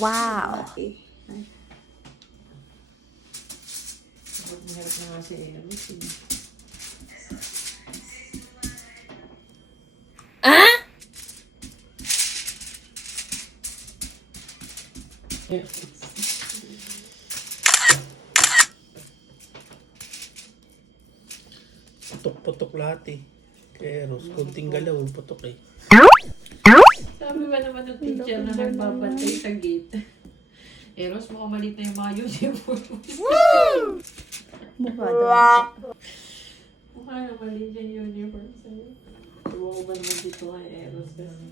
Wow! Mahirap na nga si Eros. Putok-putok lahat eh. Kaya Eros, kunting galaw, putok eh. Sabi ba naman ng teacher na nagbabantay sa gate? Eros, mukhang malit na yung mga uniform. Mukha daw. Mukha na malit yung uniform sa'yo. Tuwa ko ba naman dito kay Eros kasi?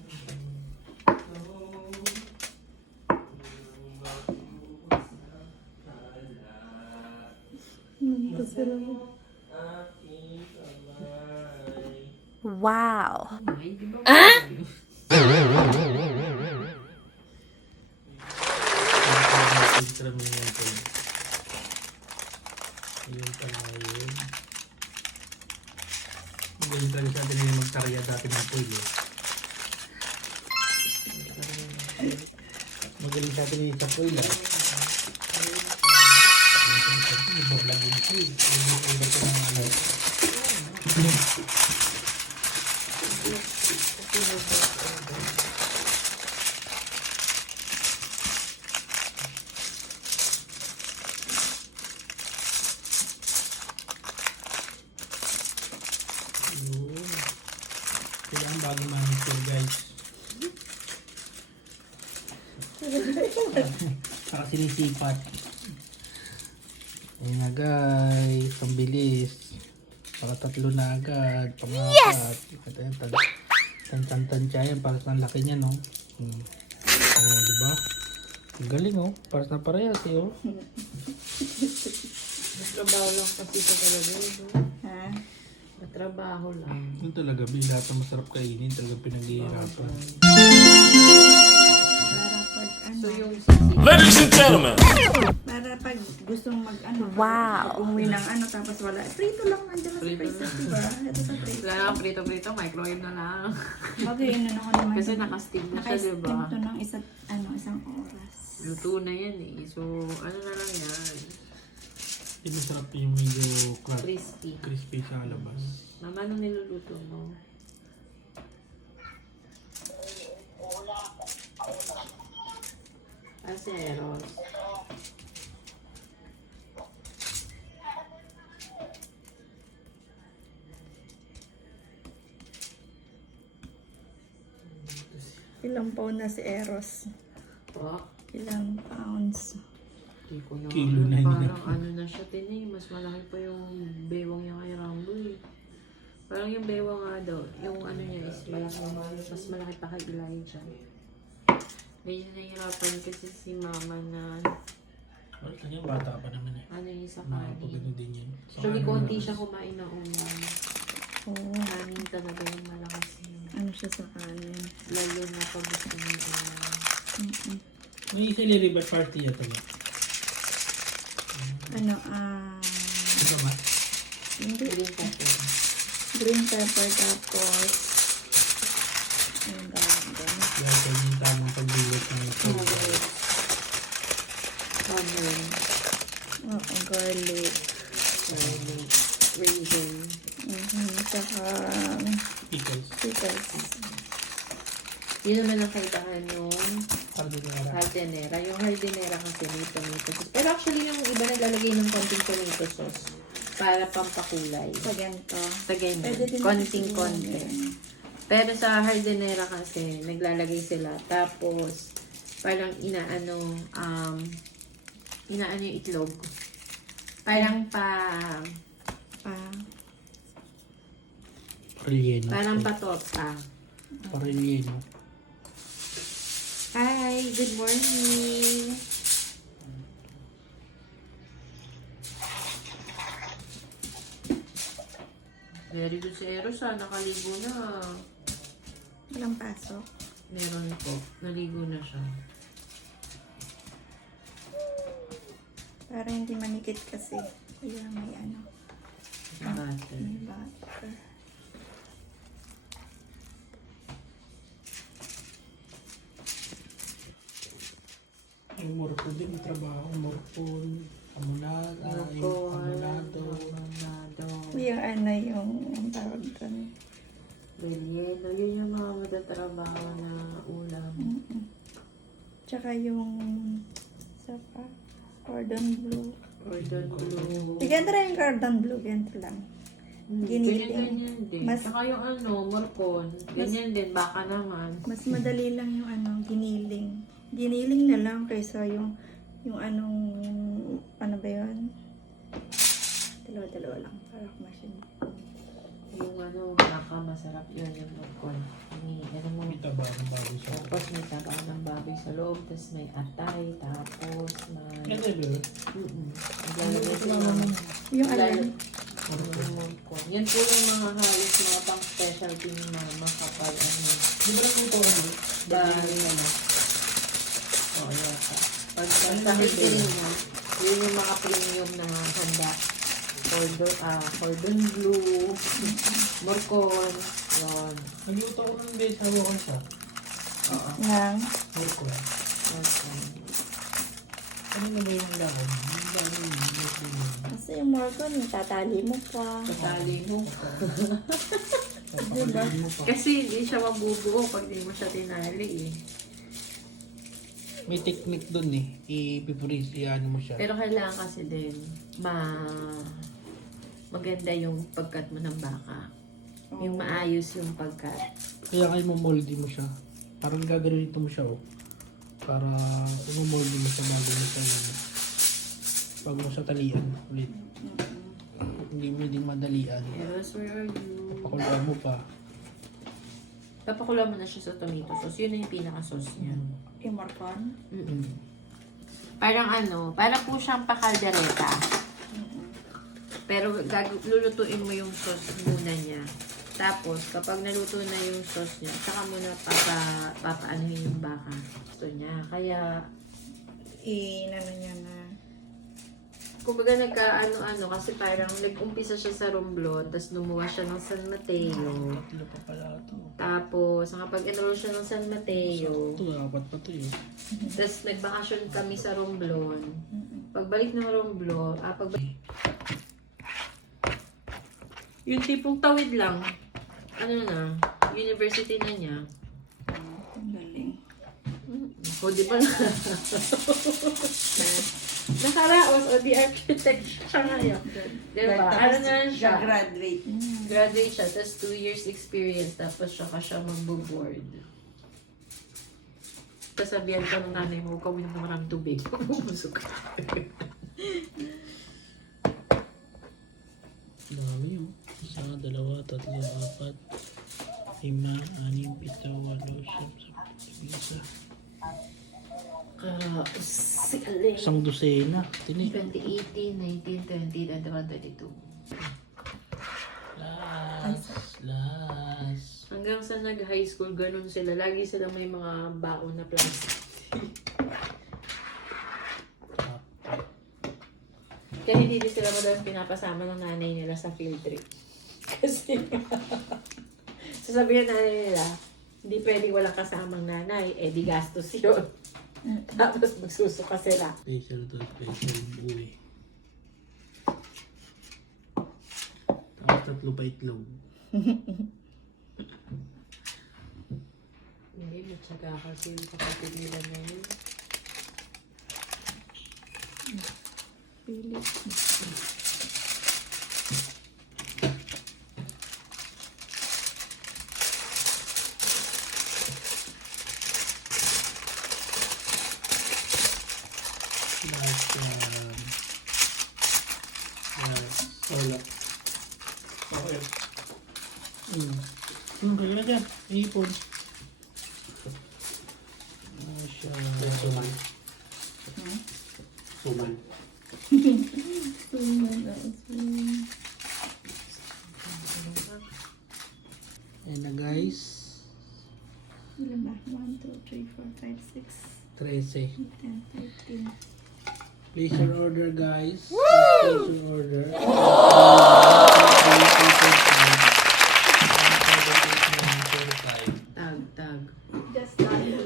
Wow! Ay, di ba? Instrumental. Yun pala yun. Magaling talaga sa atin yung magkarya dati ng pool eh. Magaling sa atin yung sa pool ah. Iba-vlog yun po eh. Iba ko ng alay. Kailangan bago manicure guys. Saka sinisipat. Ayun na guys, ang bilis. Saka 3 na agad. Pangapat. Tan-tan-tansya yan. Para sa laki niya no. Oh, diba? Ang galing oh. Para sa parehas eh oh. Matrabaho lang kasi ito talaga yun. Ha? Matrabaho lang. Yun talaga, lahat na masarap kainin. Talaga pinaghihirapan. Para pag ano, So yung sisi. Ladies and gentlemen, para pag gustong mag ano, Wow. pag umuwi ng ano tapos wala, prito lang nandiyan sa Prito freezer, diba? Ito sa freezer. Wala lang prito-prito, microwave na lang. Mag-iinan ako naman. Kasi naka-steam na siya, Naka-steam diba? to ng isang oras. Luto na yan eh. So, ano na lang yan. Yung masarap yung medyo Crispy. crispy sa labas. Mama, anong niluluto mo? Aseros. Ilang pound na si Eros? Oh, Ilang pounds? di ko na Kilo na yun. parang ano na siya tinay. Mas malaki pa yung bewang niya kay Rambo eh. Parang yung bewang nga daw, yung ano niya is malaki, mas malaki pa kay Elijah. Medyo nahihirapan kasi si mama na Well, kanya bata pa naman eh. ano yung sa kanin. Makapagano din yan. Actually, konti siya kumain na ulam. Oo. Kanin talaga yung malakas yun. Ano siya sa kanin? Lalo na pag gusto niya ulam. May isa lilibat party yata ba? Ano, Ito ba? hindi. Green pepper. Green pepper tapos, ang ganda. Kaya ito yung tamang pagbulot ng ito. Onion. Oo, garlic. Garlic. Raisin. Saka, Pickles. pickles. Yun naman ang kaibahan yung Carbonara. hardinera. Yung hardinera kasi may tomato sauce. Pero actually yung iba naglalagay ng konting tomato sauce para pampakulay. Sa ganito. Sa ganyan. Pwede din Konting-konti. Pero sa hardinera kasi naglalagay sila. Tapos parang inaano yung itlog. Parang Relleno. parang patorta. Relleno. Hi, good morning. Very good si Eros ha, nakaligo na. Ilang pasok. Meron po, naligo na siya. Para hindi manikit kasi. Kaya may ano. Butter. May butter. Yung Morocco din, yung trabaho. Morocco, amulado. Yung ano yung ang tawag doon. Relleno, yun yung mga matatrabaho na ulam. Tsaka yung isa pa, cordon bleu. Cordon bleu. Ganito rin yung cordon bleu, ganito lang. Giniling. Ganyan din. Mas- Saka yung ano, morcon. Ganyan din, baka naman. Mas madali lang yung ano, giniling. Giniling na lang kaysa yung anong, ano ba yun? Dalawa-dalawa lang. Parang machine. Yung ano, baka masarap yun yung morcon. Ano mo, May taba ng bago sa tapos may taba ng baboy sa loob, tapos may atay, tapos may... Yan, diba? Maglalagay sila ng... Yung ano, Yung morcon. Yan po yung mga halos mga pang specialty ni mama kapag ano. Di ba nagluto ka dito? Dahil ano. Oo, yata. Pag sa Pilipino mo, yun yung mga premium na handa. Cordon bleu, morcon, yun. Nagluto ko ng base sa wakon siya. Oo, ng, Morocco. morcon. Ano na ba yung lakon? Yung lakon yung kasi yung morcon, tatali mo pa. Kasali mo. Diba? Kasi hindi siya mabubuo pag di mo siya tinali eh. May technique dun eh. I-freeze, i-ano mo siya. Pero kailangan kasi din maganda yung pagkat mo ng baka. Yung maayos yung pagkat. Kaya kayo mamoldi mo siya. Parang gaganito mo siya oh. Para mamoldi mo siya bago mo sa talian ulit. Hindi mo din madalian. Yes, where are you? Pakulaan mo pa. Papakulo mo na siya sa tomato sauce. Yun na yung pinaka-sauce niya. Yung morcon. Parang ano, parang po siyang pakaldereta. Pero lulutuin mo yung sauce muna niya. Tapos, kapag naluto na yung sauce niya, saka mo na papaanohin yung baka. Gusto niya. Kaya, Inano niya na. kumbaga nagka-ano-ano kasi parang nag-umpisa siya sa Romblon, tapos lumuwas siya ng San Mateo. Tatlo pa pala ito. Tapos, nakapag-enroll siya ng San Mateo. Ito, apat pa ito eh. Tapos, nagbakasyon kami sa Romblon. Pagbalik ng Romblon, yung tipong tawid lang, ano na, university na niya. Ang galing. O, di ba? Nakaraos, o di architect siya ngayon. Di ba? Ano na siya? Graduate. Graduate siya, tapos 2 years experience, tapos siya magbo-board. Tapos sabihan ka ng nanay mo, huwag ka uminom ng maraming tubig. Pumusok ka. Dami oh. Isa, dalawa, tatlo, apat, 5, 6, 7, 8, 9, 10, 11. Si Alin. Isang dosena. Tini. 2018, 19, 20, 21, 22. Last. Hanggang sa nag-high school, ganun sila. Lagi sila may mga baon na plastic. Kaya hindi din sila madalas pinapasama ng nanay nila sa field trip. Kasi sasabihin ng nanay nila, hindi pwedeng walang kasamang nanay, eh di gastos yun. Tapos magsusuka sila. Special to special buhay. Tapos 3 pa itlog. Hindi, matyaga kasi yung kapatid nila na yun. Pili. Last wala. Okay. Anong gano'n na dyan? Ipon. Masya. Suman. Suman. Ayan na guys. Ilan na? 1, 2, 3, 4, 5, 6, 13. 10, 13. Place your order guys. Place your order. Tag, tag. Just tayo.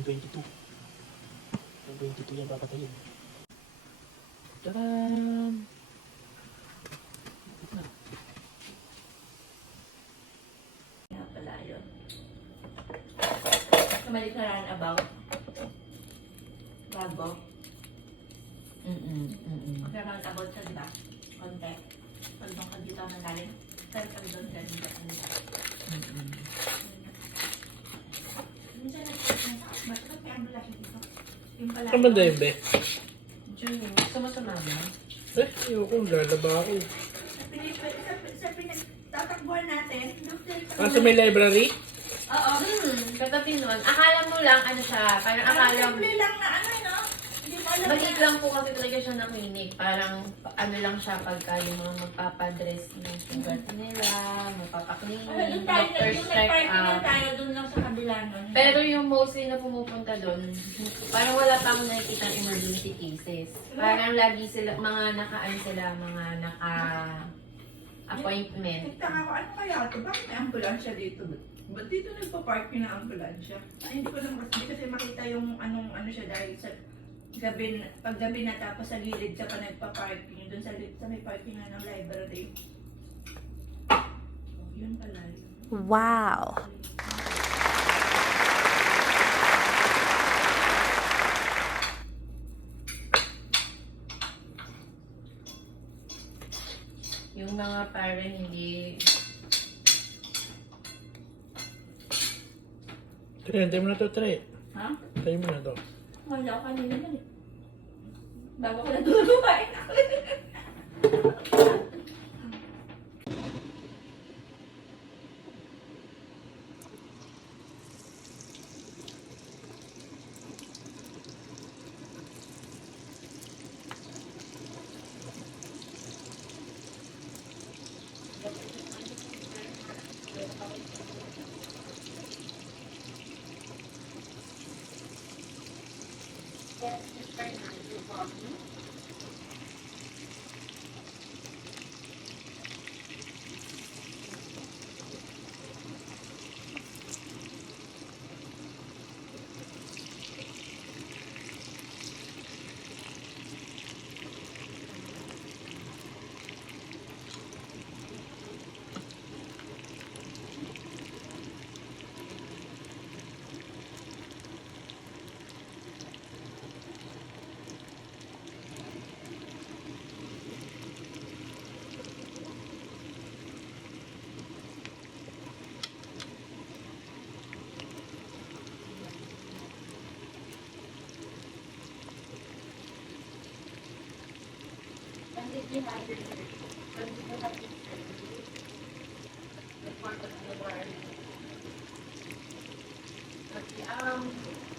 yung 22. Yung 22 yan papatayin. Tadaan! Na. Nga pala yun. Kamalik na runabout. Bago. Mag-roundabout ka, di ba? Konti. Pag doon ka dito ang nagaling. Pero pag doon ka dito ang nagaling. Minsan nag-taas. Bakit may ambulahe dito? Yung pala. Saan banda yun, be? Junior, gusto mo sumama? Ayoko, lalaba ako. Sa pinagtatakbuhan natin, Sa may library? Oo. Katabi nun. Akala mo lang, ano siya, parang akala mo. simple lang na ano, no? Hindi mo alam Maliit lang po kasi talaga siya na clinic. Parang ano lang siya pagka yung mga magpapadress ng sugat nila, magpapaklinik, Doon tayo, doctor's yung check nag-parking up. tayo doon lang sa kabila nun. Pero yung mostly na pumupunta doon, parang wala pa akong nakikita emergency cases. Parang lagi sila, mga naka-ano sila, mga naka-appointment. Nagtaka ko, ano kaya ito? Bakit may ambulansya dito? Ba't dito nagpa-parking na ambulansya? Ay, hindi ko lang kasi makita yung ano siya dahil sa gabi, pag gabi na tapos sa gilid siya pa nagpa-parking. Doon sa may parking na ng library. Oh, yun pala yun. Wow. Yung mga parang hindi... Tre, tayo mo na to, Tre. Ha? Tayo mo na to. Wala ko kanina yan eh. Bago ko natulubain ako.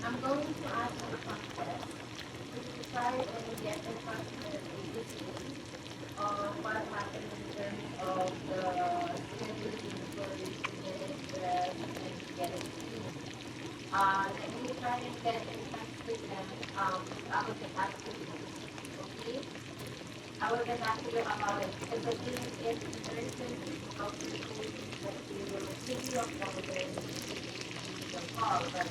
I'm going to ask for a contest to decide when we get the contest what happened in terms of the scheduling for the students and get it clean. And we try and get in touch with them. I will get back to you. Okay? I will get back to you about it. Because the thing is interesting of the school that we will give you a call, but